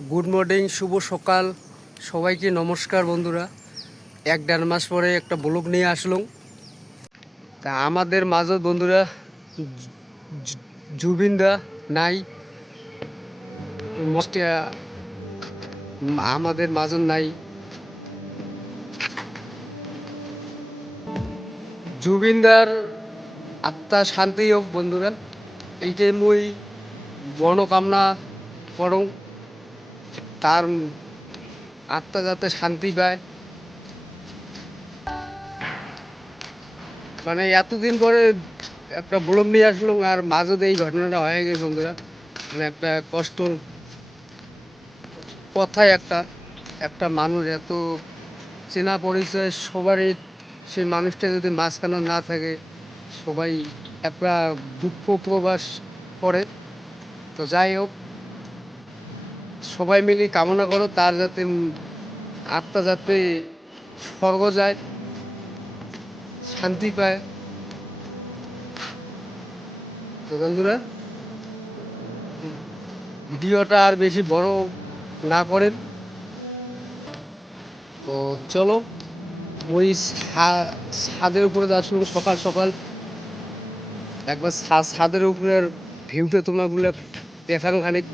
Good morning, শুভ সকাল। সবাইকে নমস্কার বন্ধুরা। 1-1.5 মাস পরে একটা ব্লগ নিয়ে আসলাম। তা আমাদের মাঝত বন্ধুরা জুবিনদা নাই, আমাদের মাঝত নাই। জুবিনদার আত্মা শান্তি হোক বন্ধুরা, এইটাই মই মনোকামনা করং। তার আত্মা যাতে শান্তি পায়, মানে এতদিন পরে একটা ব্লগ নিয়ে আসলাম, আর মাঝে এই ঘটনাটা হয়ে গেছে বন্ধুরা। মানে একটা কষ্ট কথায় একটা একটা মানুষ এত চেনা পরিচয় সবারই, সেই মানুষটা যদি মাঝখানে না থাকে, সবাই একটা দুঃখ প্রকাশ করে। তো যাই হোক, সবাই মিলে কামনা করো তার যাতে আত্মা যাতে স্বর্গ যায়, শান্তি পায়। তো বন্ধুরা, ভিডিওটা আর বেশি বড় না করেন। তো চলো, ওই ছাদের উপরে আসলে সকাল সকাল একবার ছাদের উপরের ভিউটা তোমরা গুলো দেখান খানিক।